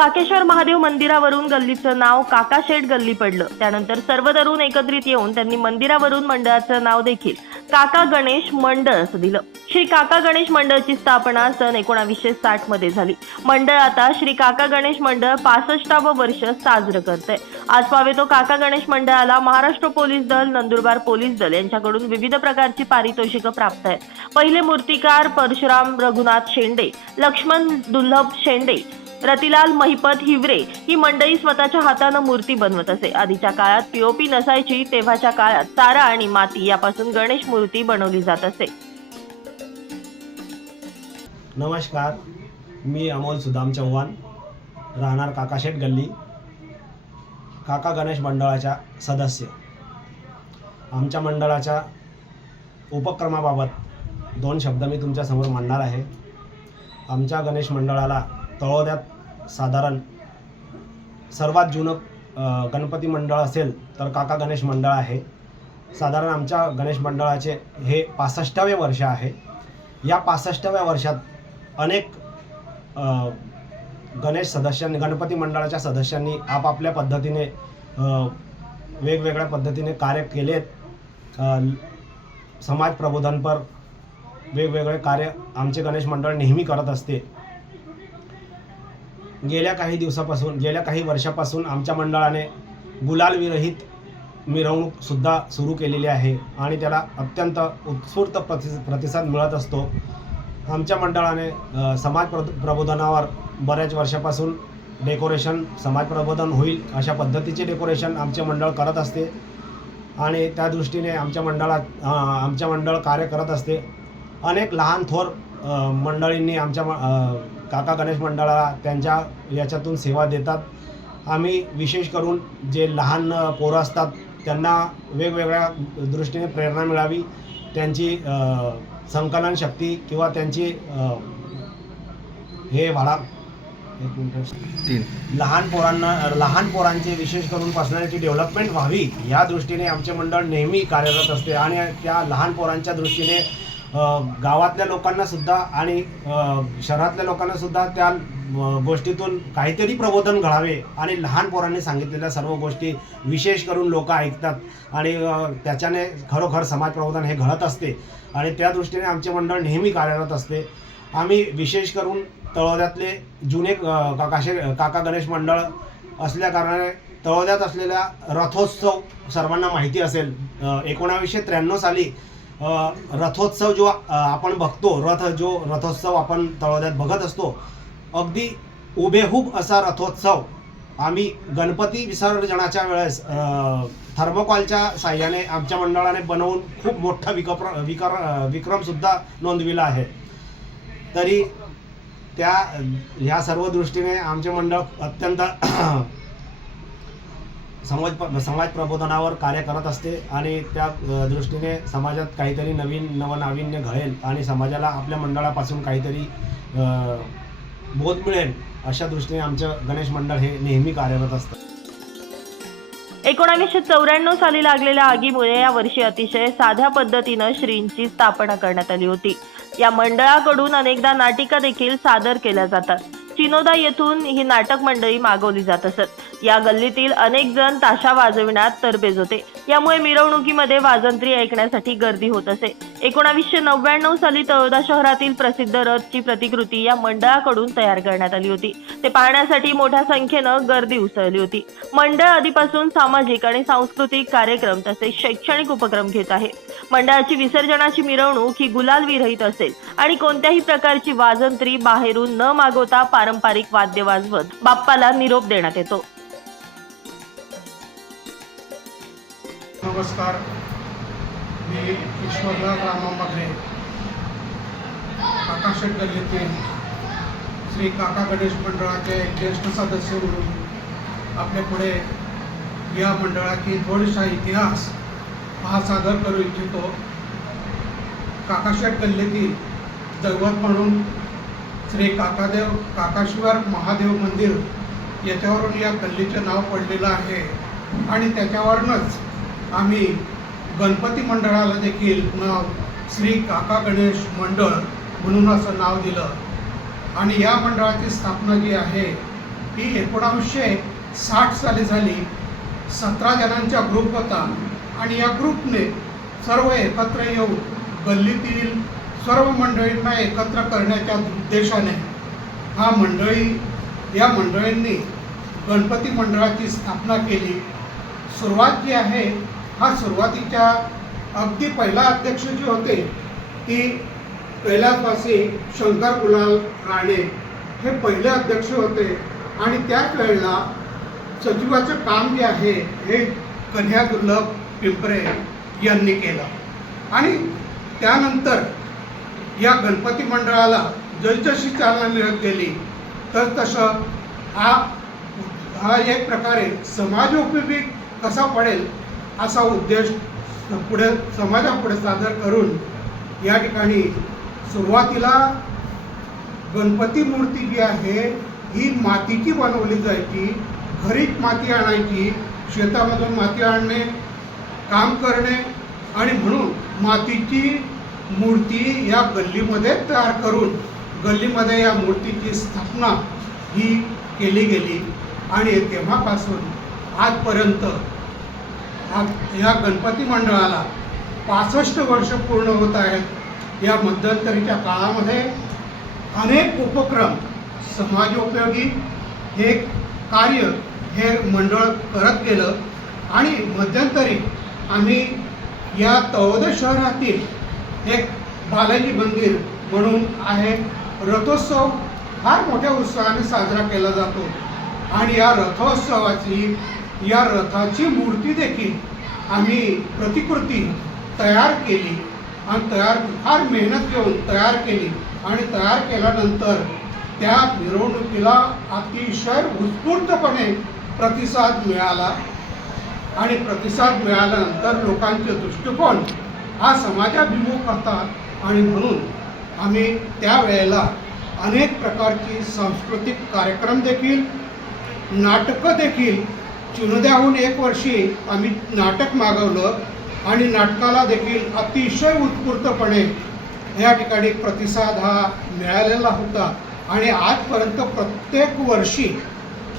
काकेश्वर महादेव मंदिरावरून गल्लीचं नाव काकाशेठ गल्ली पडलं. त्यानंतर सर्व तरुण एकत्रित येऊन त्यांनी मंदिरावरून मंडळाचं नाव देखील काका गणेश मंडळ असं दिलं. श्री काका गणेश मंडळची स्थापना सन एकोणावीसशे साठमध्ये झाली. मंडळ आता श्री काका गणेश मंडळ पासष्टावं वर्ष साजरं करतंय. आज पावे तो काका गणेश मंडळाला महाराष्ट्र पोलीस दल नंदुरबार पोलीस दल यांच्याकडून विविध प्रकारची पारितोषिकं प्राप्त आहेत. पहिले मूर्तिकार परशुराम रघुनाथ शेंडे लक्ष्मण दुर्लभ शेंडे रतिलाल महिपत हिवरे ही मंडळी स्वतःच्या हातानं मूर्ती बनवत असे. आधीच्या काळात पीओपी नसायची तेव्हाच्या काळात तारा आणि माती यापासून गणेश मूर्ती बनवली जात असे. नमस्कार मी अमोल सुदाम चव्हाण राहणार काकाशेट गल्ली काका गणेश मंडळाच्या सदस्य. आमच्या मंडळाच्या उपक्रमाबाबत दोन शब्द मी तुमच्यासमोर मांडणार आहे. आमच्या गणेश मंडळाला तळोद्यात साधारण सर्वात जुनं गणपती मंडळ असेल तर काका गणेश मंडळ आहे. साधारण आमच्या गणेश मंडळाचे हे पासष्टावे वर्ष आहे. या पासष्टाव्या वर्षात अनेक गणेश सदस्यांनी गणपती मंडळाच्या सदस्यांनी आपापल्या पद्धतीने वेगवेगळ्या पद्धतीने कार्य केलेत. समाज प्रबोधनपर वेगवेगळे कार्य आमचे गणेश मंडळ नेहमी करत असते. गेल्या काही दिवसापासून गेल्या काही वर्षापासून आमच्या मंडळाने गुलालविरहित मिरवणूकसुद्धा सुरू केलेली आहे आणि त्याला अत्यंत उत्स्फूर्त प्रति प्रतिसाद मिळत असतो. आमच्या मंडळाने समाज प्र प्रबोधनावर बऱ्याच वर्षापासून डेकोरेशन समाज प्रबोधन होईल अशा पद्धतीचे डेकोरेशन आमचे मंडळ करत असते आणि त्या दृष्टीने आमच्या मंडळात आमच्या मंडळ कार्य करत असते. अनेक लहान थोर मंडळींनी आमच्या म- काका गणेश मंडळाला त्यांच्या याच्यातून सेवा देतात. आम्ही विशेष करून जे लहान पोरं असतात त्यांना वेगवेगळ्या दृष्टीने प्रेरणा मिळावी. त्यांची संकलन शक्ती किंवा त्यांची हे वाढा. एक मिनिट. लहान पोरांना लहान पोरांचे विशेष करून पर्सनॅलिटी डेव्हलपमेंट व्हावी या दृष्टीने आमचे मंडळ नेहमी कार्यरत असते आणि त्या लहान पोरांच्या दृष्टीने गावातल्या लोकांना सुद्धा आणि शहरातल्या लोकांना सुद्धा त्या गोष्टीतून काहीतरी प्रबोधन घडावे आणि लहान पोरांनी सांगितलेल्या सर्व गोष्टी विशेष करून लोक ऐकतात. आणि त्याच्याने खरोखर समाज प्रबोधन हे घडत असते. आणि त्या दृष्टीने आमचे मंडळ नेहमी कार्यरत असते. आम्ही विशेष करून तळोद्यातले जुने काकाशे काका गणेश मंडळ असल्या कारणाने तळोद्यात असलेल्या रथोत्सव सर्वांना माहिती असेल. एकोणावीसशे त्र्याण्णव साली रथोत्सव जो आपण बघतो रथ जो रथोत्सव आपण तळोद्यात बघत असतो अगदी उभेहूब असा रथोत्सव आम्ही गणपती विसर्जनाच्या वेळेस थर्मोकॉलच्या साह्याने आमच्या मंडळाने बनवून खूप मोठा विकप्र विकर विक्रमसुद्धा नोंदविला आहे. तरी त्या ह्या सर्व दृष्टीने आमचे मंडळ अत्यंत समाज समाज प्रबोधनावर कार्य करत असते आणि त्या दृष्टीने समाजात काहीतरी नवीन नवनाविन्य घडेल आणि समाजाला आपल्या मंडळापासून काहीतरी बोध मिळेल अशा दृष्टीने आमचं गणेश मंडळ हे नेहमी कार्यरत असतं. एकोणावीसशे चौऱ्याण्णव साली लागलेल्या आगीमुळे या वर्षी अतिशय साध्या पद्धतीनं श्रींची स्थापना करण्यात आली होती. या मंडळाकडून अनेकदा नाटिका देखील सादर केल्या जातात. चिनोदा येथून ही नाटक मंडळी मागवली जात असत. या गल्लीतील अनेक जण ताशा वाजविण्यात तरबेज होते. यामुळे मिरवणुकीमध्ये वाजंत्री ऐकण्यासाठी गर्दी होत असे. एकोणावीसशे नव्याण्णव साली तळोदा शहरातील प्रसिद्ध रथची प्रतिकृती या मंडळाकडून तयार करण्यात आली होती. ते पाहण्यासाठी मोठ्या संख्येनं गर्दी उसळली होती. मंडळ आधीपासून सामाजिक आणि सांस्कृतिक कार्यक्रम तसेच शैक्षणिक उपक्रम घेत आहे. मंडळाची विसर्जनाची मिरवणूक ही गुलाल विरहित असेल आणि कोणत्याही प्रकारची वाजंत्री बाहेरून न मागवता पारंपरिक वाद्य वाजवत बाप्पाला निरोप देण्यात येतो. नमस्कार. मी ईश्वरलाल रामामध्ये काकाशेठ गल्लीतील श्री काका गणेश मंडळाचे ज्येष्ठ सदस्य म्हणून आपल्या पुढे या मंडळाची थोडासा इतिहास हा सादर करू इच्छितो. काकाशेठ गल्लीतील दैवत म्हणून श्री काकादेव काकाश्वर महादेव मंदिर याच्यावरून या गल्लीचे नाव पडलेलं आहे. आणि त्याच्यावरूनच आम्ही गणपती मंडळाला देखील नाव श्री काका गणेश मंडळ म्हणून असं नाव दिलं. आणि या मंडळाची स्थापना जी आहे ही एकोणावीसशे साठ साली झाली. सतरा जणांचा ग्रुप होता आणि या ग्रुपने सर्व एकत्र येऊन गल्लीतील सर्व मंडळींना एकत्र करण्याच्या उद्देशाने हा मंडळी या मंडळींनी गणपती मंडळाची स्थापना केली. सुरुवात जी आहे हा सुरुवातीच्या अगदी पहिला अध्यक्ष जे होते ती कैलासवासी शंकर गुलाल राणे हे पहिले अध्यक्ष होते. आणि त्याच वेळेला सचिवाचं काम जे आहे हे कन्या दुर्लभ पिंपरे यांनी केलं. आणि त्यानंतर या गणपती मंडळाला जसजशी चालना मिळत गेली तर तसं हा हा एक प्रकारे समाजोपयोगी कसा पडेल असा उद्देश पुढे समाजापुढे सादर करून या ठिकाणी सुरुवातीला गणपती मूर्ती जी आहे ही मातीची बनवली जायची घरीच माती आणायची शेतामधून माती आणणे काम करणे आणि म्हणून मातीची मूर्ती या गल्लीमध्ये तयार करून गल्लीमध्ये या मूर्तीची स्थापना ही केली गेली. आणि तेव्हापासून आजपर्यंत हा या गणपती मंडळाला पासष्ट वर्ष पूर्ण होत आहेत. या मध्यंतरीच्या काळामध्ये अनेक उपक्रम समाजोपयोगी हे कार्य हे मंडळ करत गेलं आणि मध्यंतरी आम्ही या तळोदा शहरातील एक बालाजी मंदिर म्हणून आहे. रथोत्सव फार मोठ्या उत्साहाने साजरा केला जातो. आणि या रथोत्सवाची या रथाची मूर्ती देखील आम्ही प्रतिकृती तयार केली आणि तयार फार मेहनत घेऊन तयार केली. आणि तयार केल्यानंतर त्या मिरवणुकीला अतिशय उत्स्फूर्तपणे प्रतिसाद मिळाला. आणि प्रतिसाद मिळाल्यानंतर लोकांचे दृष्टिकोन हा समाजाभिमुख होता. आणि म्हणून आम्ही त्यावेळेला अनेक प्रकारची सांस्कृतिक कार्यक्रम देखील नाटकं देखील चिनोद्याहून एक वर्षी आम्ही नाटक मागवलं आणि नाटकाला देखील अतिशय उत्स्फूर्तपणे या ठिकाणी प्रतिसाद हा मिळालेला होता. आणि आजपर्यंत प्रत्येक वर्षी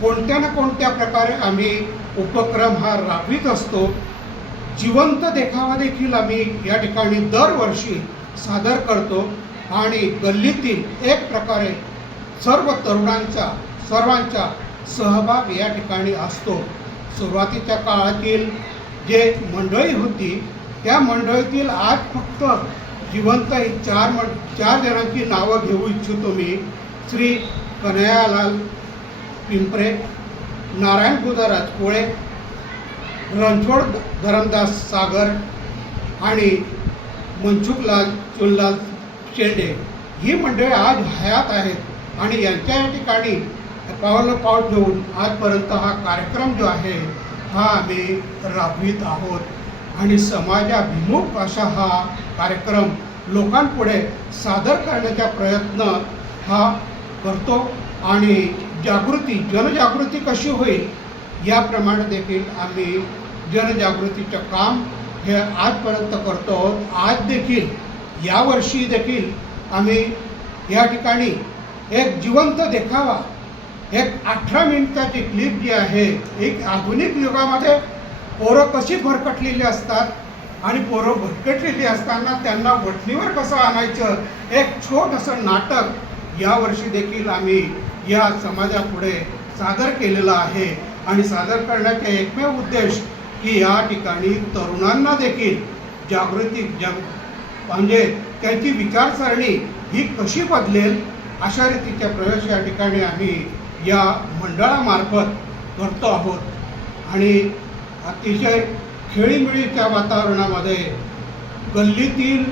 कोणत्या ना कोणत्या प्रकारे आम्ही उपक्रम हा राबवित असतो जिवंत देखावा देखील आम्ही या ठिकाणी दरवर्षी सादर करतो आणि गल्लीतील एक प्रकारे सर्व तरुणांचा सर्वांचा सहभाग या ठिकाणी असतो. सुरुवातीच्या काळातील जे मंडळी होती त्या मंडळीतील आज फक्त जिवंत ही चार मं चार जणांची नावं घेऊ इच्छितो मी. श्री कन्हैयालाल पिंपरे नारायण बुधाराज कोळे रणछोड धरमदास सागर आणि मनसुखलाल चुनलाल शेंडे. ही मंडळी आज हयात आहेत आणि यांच्या या ठिकाणी पावलं पाऊल घेऊन आजपर्यंत हा कार्यक्रम जो आहे हा आम्ही राबवित आहोत. आणि समाजाभिमुख असा हा कार्यक्रम लोकांपुढे सादर करण्याचा प्रयत्न हा करतो. आणि जागृती जनजागृती कशी होईल याप्रमाणे देखील आम्ही जनजागृतीचं काम हे आजपर्यंत करतो. आज देखील यावर्षी देखील आम्ही या ठिकाणी एक जिवंत देखावा एक अठरा मिनिटाची क्लिप जी आहे एक आधुनिक युगामध्ये पोरं कशी भरकटलेली असतात आणि पोरं भरकटलेली असताना त्यांना वठणीवर कसं आणायचं एक छोटंसं नाटक यावर्षी देखील आम्ही या समाजापुढे सादर केलेलं आहे. आणि सादर करण्याचा एकमेव उद्देश की या ठिकाणी तरुणांना देखील जागृती जग म्हणजे त्यांची विचारसरणी ही कशी बदलेल अशा रीतीचे प्रवेश या ठिकाणी आम्ही या मंडळामार्फत करतो आहोत. आणि अतिशय खेळीमिळीच्या वातावरणामध्ये गल्लीतील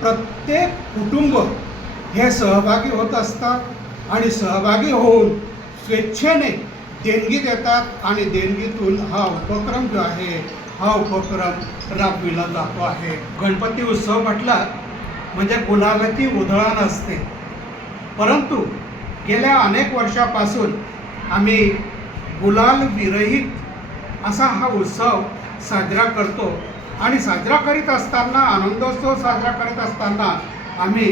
प्रत्येक कुटुंब हे सहभागी होत असतात आणि सहभागी होऊन स्वेच्छेने देणगी देतात आणि देणगीतून हा उपक्रम जो आहे हा उपक्रम राबविला जातो आहे. गणपती उत्सव म्हटला म्हणजे गुलालाची उधळण असते. परंतु गेल्या अनेक वर्षापासून आम्ही गुलाल विरहित असा हा उत्सव साजरा करतो. आणि साजरा करीत असताना आनंदोत्सव साजरा करत असताना आम्ही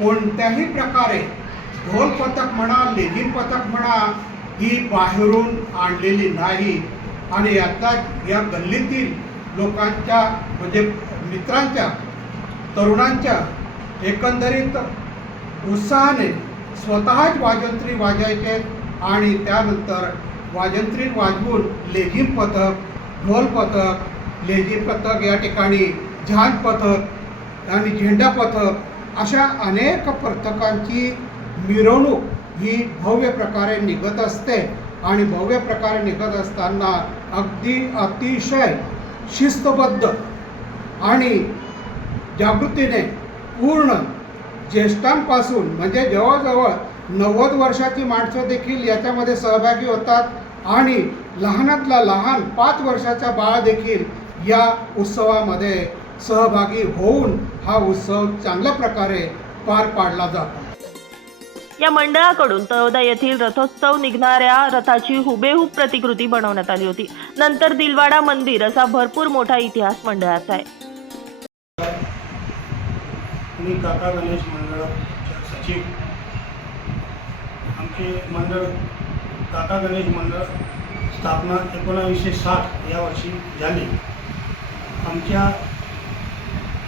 कोणत्याही प्रकारे ढोल पथक म्हणा लेझिम पथक म्हणा ही बाहेरून आणलेली नाही. आणि आता या गल्लीतील लोकांच्या म्हणजे मित्रांच्या तरुणांच्या एकंदरीत उत्साहाने स्वतःच वाजंत्री वाजायचे आणि त्यानंतर वाजंत्री वाजवून लेझिम पथक ढोल पथक लेझिम पथक या ठिकाणी झान पथक आणि झेंडा पथक अशा अनेक पथकांची मिरवणूक ही भव्य प्रकारे निघत असते. आणि भव्य प्रकारे निघत असताना अगदी अतिशय शिस्तबद्ध आणि जागृतीने पूर्ण ज्येष्ठांपासून म्हणजे जवळजवळ नव्वद वर्षाची माणसं देखील याच्यामध्ये सहभागी होतात आणि लहानातला लहान पाच वर्षाचा बाळ देखील या उत्सवामध्ये सहभागी होऊन हा उत्सव चांगल्या प्रकारे पार पाडला जातो. या मंडळाकडून तळोदा येथील रथोत्सव निघणाऱ्या रथाची हुबेहूब प्रतिकृती बनवण्यात आली होती. नंतर दिलवाडा मंदिर असा भरपूर मोठा इतिहास मंडळाचा आहे. मी काका गणेश सचिव आमचे मंडळ काका गणेश मंडळ स्थापना एकोणावीसशे साठ या वर्षी झाली. आमच्या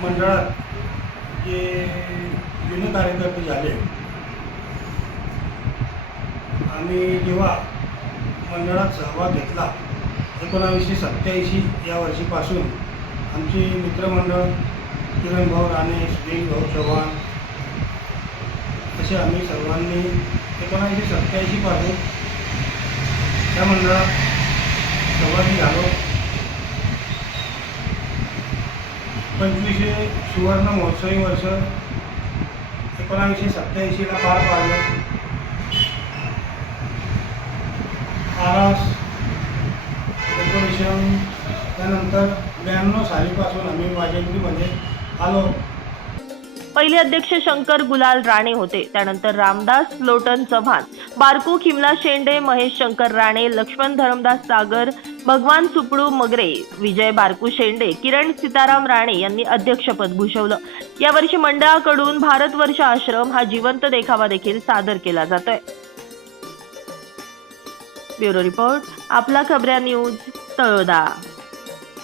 मंडळात जे जुने कार्यकर्ते झाले. आम्ही जेव्हा मंडळात सहभाग घेतला एकोणावीसशे सत्याऐंशी या वर्षीपासून आमची मित्रमंडळ किरण भाऊ राणे सुनील भाऊ चव्हाण असे आम्ही सर्वांनी एकोणीसशे सत्त्याऐंशीपासून त्या मंडळात सहभागी झालो. पंचवीसशे सुवर्ण महोत्सवी वर्ष एकोणावीसशे सत्याऐंशीला पार पाडलं. आरास डेकोरेशन त्यानंतर ब्याण्णव सालीपासून आम्ही वाजंत्रीमध्ये आलो. पहिले अध्यक्ष शंकर गुलाल राणे होते. त्यानंतर रामदास लोटन चव्हाण बारकू खिमला शेंडे महेश शंकर राणे लक्ष्मण धरमदास सागर भगवान सुपडू मगरे विजय बारकू शेंडे किरण सीताराम राणे यांनी अध्यक्षपद भूषवलं. यावर्षी मंडळाकडून भारतवर्ष आश्रम हा जिवंत देखावा देखील सादर केला जातोय. ब्युरो रिपोर्ट आपला खबऱ्या न्यूज तळोदा.